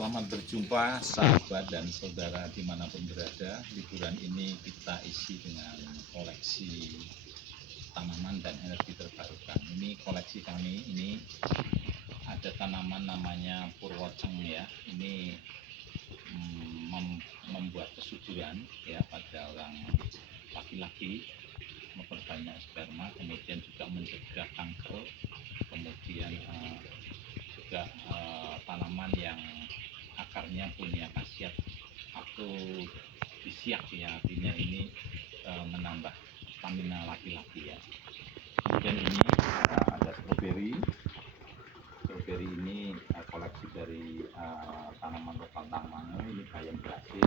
Selamat berjumpa sahabat dan saudara dimanapun berada. Liburan ini kita isi dengan koleksi tanaman dan energi terbarukan. Ini koleksi kami, ini ada tanaman namanya purwoceng ya. Ini membuat kesuburan ya pada orang laki-laki, memperbanyak sperma, kemudian juga mencegah kanker, kemudian juga tanaman yang akarnya punya khasiat afrodisiak ya, artinya ini menambah stamina laki-laki ya. Kemudian ini ada stroberi ini koleksi dari tanaman lokal Tangmangu, ini bayam Brasil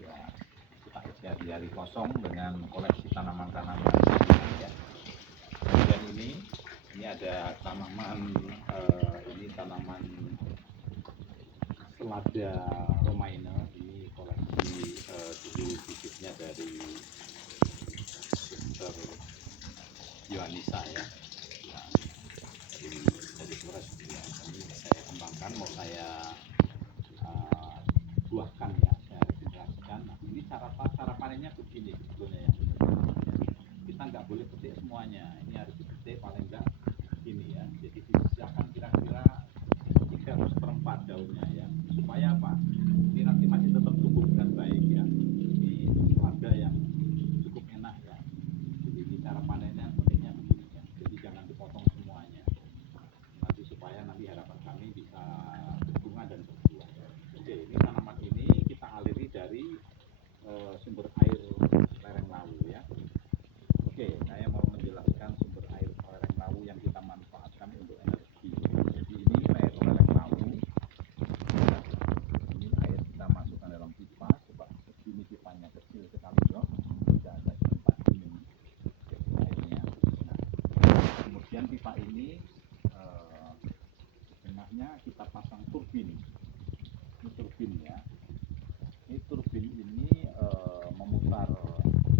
ya. Kita isi hari-hari kosong dengan koleksi tanaman-tanaman ya. Kemudian ini ada tanaman ini tanaman selada romaine, ini koleksi dulu bibitnya dari Dr. Yohanisa ya, dari Flores ya. Ini saya kembangkan, mau saya buahkan ya, saya regenerasikan. Nah, ini cara panennya begini sebetulnya ya. Kita nggak boleh petik semuanya, ini harus dipetik paling enggak ini ya. Jadi disisakan kira-kira 3/4 daunnya ya, supaya apa? Ini nanti masih tetap tumbuh dengan baik ya. Ini selada yang cukup enak ya. Jadi ini cara panennya pentingnya begini ya. Jadi jangan dipotong semuanya. Nanti supaya nanti harapan kami bisa berbunga dan berbuah. Oke, ini tanaman ini kita aliri dari sumber air lereng Lawu ya. Oke, saya mau menjelaskan sumber air lereng Lawu yang kita manfaatkan untuk energi. Jadi ini air lereng Lawu. Ini air kita masukkan dalam pipa. Coba segini pipanya, kecil sekali dong. Tidak ada tempat ini. Jadi airnya. Nah, kemudian pipa ini tengahnya kita pasang turbin. Ini turbin ya. Ini turbin ini memutar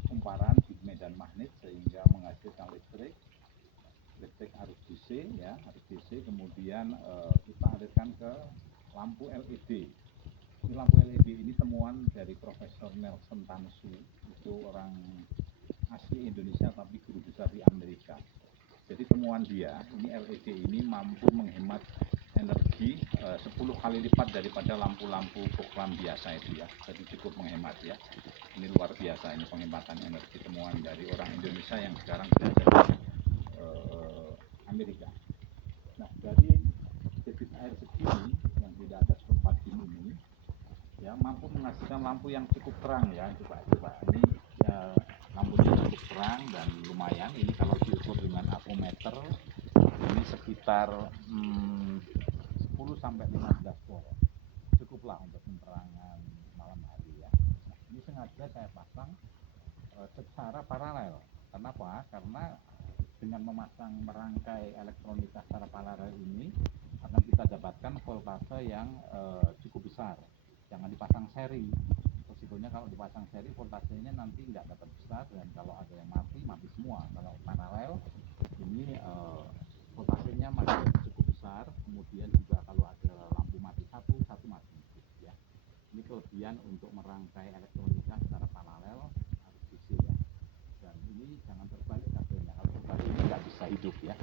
kumparan di medan magnet sehingga menghasilkan listrik arus DC ya, arus DC. Kemudian kita alirkan ke lampu LED. Ini lampu LED ini temuan dari Profesor Nelson Tansu, itu orang asli Indonesia tapi guru besar di Amerika. Jadi temuan dia, ini LED ini mampu menghemat energi 10 kali lipat daripada lampu-lampu poklam biasa itu ya. Jadi cukup menghemat ya. Ini luar biasa, ini penghematan energi, temuan dari orang Indonesia yang sekarang berada di Amerika. Nah, dari debit air segini yang tidak ada setempat ini ya, mampu menghasilkan lampu yang cukup terang ya. Coba ini ya, lampunya cukup terang dan lumayan. Ini kalau diukur dengan apometer ini sekitar 10 sampai 15 volt. Cukuplah untuk penerangan malam hari ya. Nah, ini sengaja saya pasang secara paralel. Kenapa? Karena dengan memasang merangkai elektronika secara paralel ini akan kita dapatkan voltase yang cukup besar. Jangan dipasang seri. Resikonya kalau dipasang seri voltasenya nanti nggak dapat besar, dan kalau ada yang mati semua. Kalau paralel ini voltasenya masih cukup besar. Kemudian juga kalau ada lampu mati satu mati ya. Ini kelebihan untuk merangkai elektronika secara paralel harus DC ya. Dan ini jangan terbalik kabelnya. Kalau terbalik ini nggak bisa hidup ya.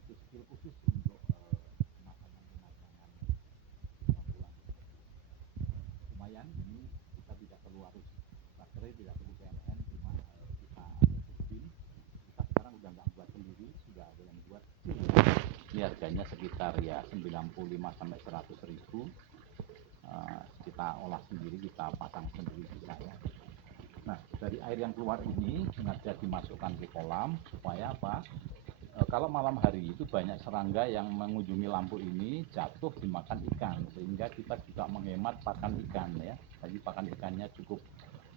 Itu skill khusus untuk pemasangan lampu-lampu. Lumayan, ini kita tidak perlu harus baterai, tidak perlu PLN, cuma kita turbin. Kita sekarang udah nggak buat sendiri, sudah ada yang buat. Ini harganya sekitar ya 95 sampai 100 ribu. Kita olah sendiri, kita pasang sendiri bisa ya. Nah, dari air yang keluar ini sengaja dimasukkan ke kolam supaya apa? Kalau malam hari itu banyak serangga yang mengunjungi lampu ini, jatuh dimakan ikan, sehingga kita juga menghemat pakan ikan ya. Jadi pakan ikannya cukup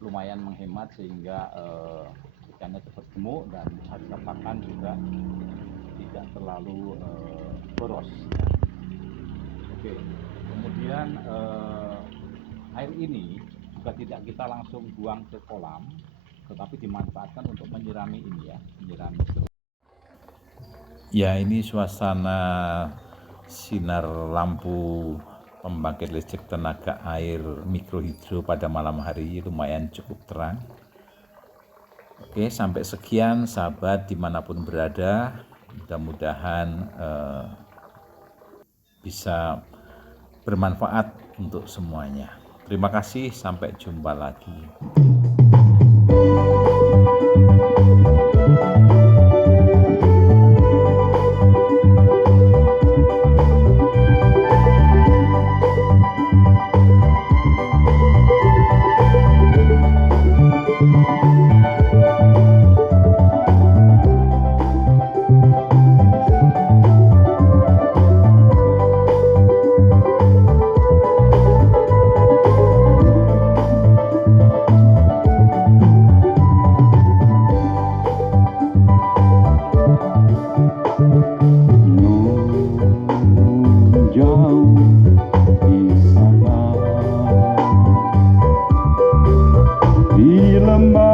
lumayan menghemat, sehingga ikannya cepat gemuk dan harga pakan juga tidak terlalu boros ya. Oke, kemudian air ini juga tidak kita langsung buang ke kolam, tetapi dimanfaatkan untuk menyirami ini ya, menyirami. Ya, ini suasana sinar lampu pembangkit listrik tenaga air mikrohidro pada malam hari lumayan cukup terang. Oke, sampai sekian sahabat dimanapun berada, mudah-mudahan bisa bermanfaat untuk semuanya. Terima kasih, sampai jumpa lagi. Di lembah